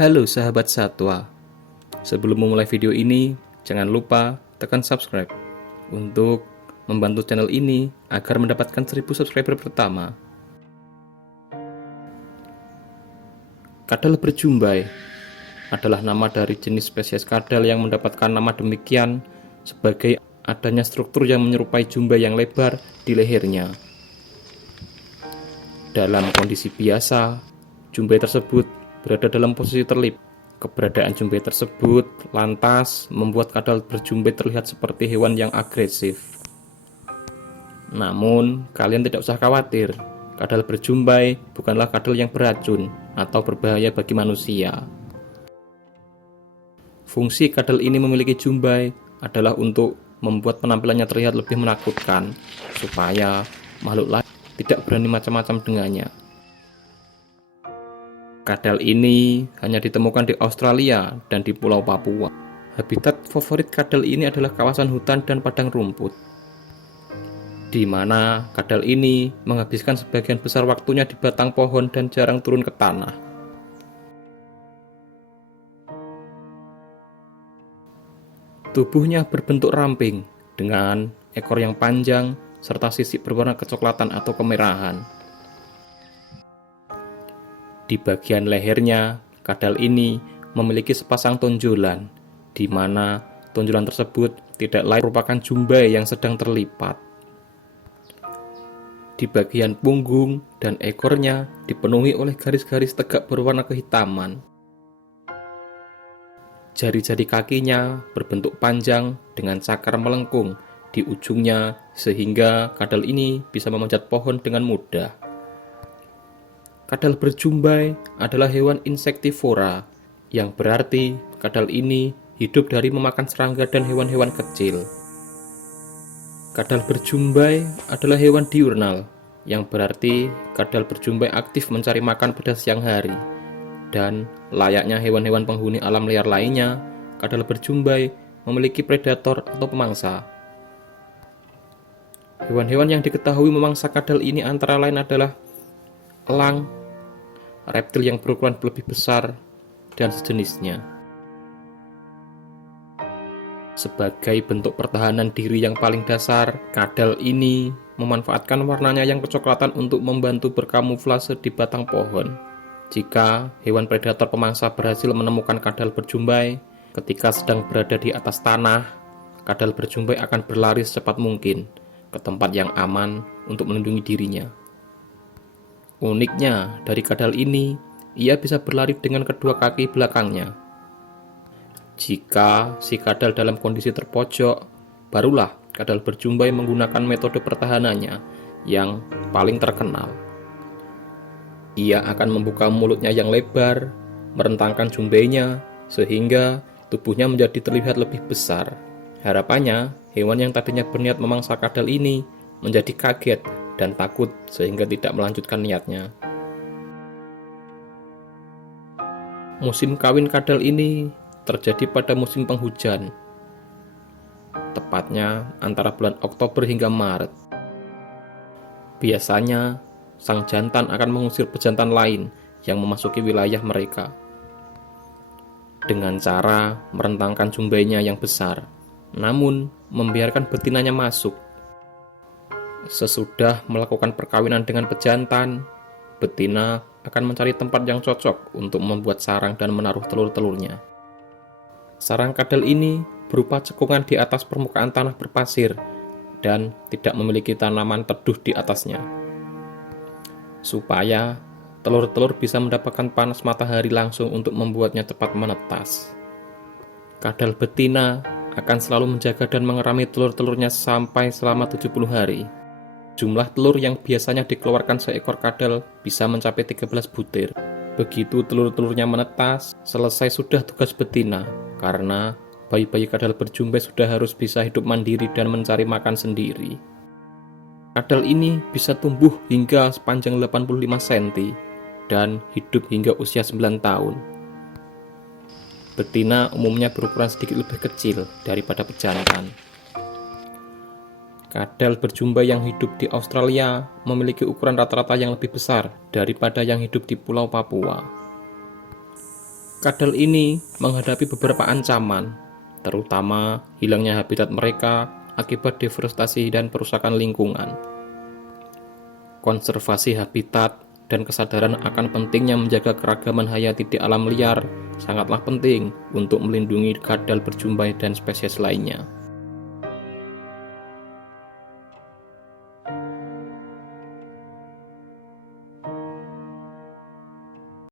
Halo sahabat satwa, sebelum memulai video ini, jangan lupa tekan subscribe untuk membantu channel ini agar mendapatkan 1000 subscriber pertama. Kadal berjumbai adalah nama dari jenis spesies kadal yang mendapatkan nama demikian sebagai adanya struktur yang menyerupai jumbai yang lebar di lehernya. Dalam kondisi biasa, jumbai tersebut berada dalam posisi terlip. Keberadaan jumbai tersebut lantas membuat kadal berjumbai terlihat seperti hewan yang agresif. Namun, kalian tidak usah khawatir. Kadal berjumbai bukanlah kadal yang beracun atau berbahaya bagi manusia. Fungsi kadal ini memiliki jumbai adalah untuk membuat penampilannya terlihat lebih menakutkan, supaya makhluk lain tidak berani macam-macam dengannya. Kadal ini hanya ditemukan di Australia dan di Pulau Papua. Habitat favorit kadal ini adalah kawasan hutan dan padang rumput, di mana kadal ini menghabiskan sebagian besar waktunya di batang pohon dan jarang turun ke tanah. Tubuhnya berbentuk ramping dengan ekor yang panjang serta sisik berwarna kecoklatan atau kemerahan. Di bagian lehernya, kadal ini memiliki sepasang tonjolan, di mana tonjolan tersebut tidak lain merupakan jumbai yang sedang terlipat. Di bagian punggung dan ekornya dipenuhi oleh garis-garis tegak berwarna kehitaman. Jari-jari kakinya berbentuk panjang dengan cakar melengkung di ujungnya, sehingga kadal ini bisa memanjat pohon dengan mudah. Kadal berjumbai adalah hewan insektivora, yang berarti kadal ini hidup dari memakan serangga dan hewan-hewan kecil. Kadal berjumbai adalah hewan diurnal, yang berarti kadal berjumbai aktif mencari makan pada siang hari. Dan layaknya hewan-hewan penghuni alam liar lainnya, kadal berjumbai memiliki predator atau pemangsa. Hewan-hewan yang diketahui memangsa kadal ini antara lain adalah elang, reptil yang berukuran lebih besar, dan sejenisnya. Sebagai bentuk pertahanan diri yang paling dasar, kadal ini memanfaatkan warnanya yang kecoklatan untuk membantu berkamuflase di batang pohon. Jika hewan predator pemangsa berhasil menemukan kadal berjumbai ketika sedang berada di atas tanah, kadal berjumbai akan berlari secepat mungkin ke tempat yang aman untuk melindungi dirinya. Uniknya, dari kadal ini, ia bisa berlari dengan kedua kaki belakangnya. Jika si kadal dalam kondisi terpojok, barulah kadal berjumbai menggunakan metode pertahanannya yang paling terkenal. Ia akan membuka mulutnya yang lebar, merentangkan jumbainya, sehingga tubuhnya menjadi terlihat lebih besar. Harapannya, hewan yang tadinya berniat memangsa kadal ini menjadi kaget dan takut sehingga tidak melanjutkan niatnya. Musim kawin kadal ini terjadi pada musim penghujan, tepatnya antara bulan Oktober hingga Maret. Biasanya, sang jantan akan mengusir pejantan lain yang memasuki wilayah mereka dengan cara merentangkan jumbainya yang besar, namun membiarkan betinanya masuk. Sesudah melakukan perkawinan dengan pejantan, betina akan mencari tempat yang cocok untuk membuat sarang dan menaruh telur-telurnya. Sarang kadal ini berupa cekungan di atas permukaan tanah berpasir dan tidak memiliki tanaman teduh di atasnya, supaya telur-telur bisa mendapatkan panas matahari langsung untuk membuatnya cepat menetas. Kadal betina akan selalu menjaga dan mengerami telur-telurnya sampai selama 70 hari. Jumlah telur yang biasanya dikeluarkan seekor kadal bisa mencapai 13 butir. Begitu telur-telurnya menetas, selesai sudah tugas betina, karena bayi-bayi kadal berjumbai sudah harus bisa hidup mandiri dan mencari makan sendiri. Kadal ini bisa tumbuh hingga sepanjang 85 cm dan hidup hingga usia 9 tahun. Betina umumnya berukuran sedikit lebih kecil daripada pejantan. Kadal berjumbai yang hidup di Australia memiliki ukuran rata-rata yang lebih besar daripada yang hidup di Pulau Papua. Kadal ini menghadapi beberapa ancaman, terutama hilangnya habitat mereka akibat deforestasi dan perusakan lingkungan. Konservasi habitat dan kesadaran akan pentingnya menjaga keragaman hayati di alam liar sangatlah penting untuk melindungi kadal berjumpai dan spesies lainnya.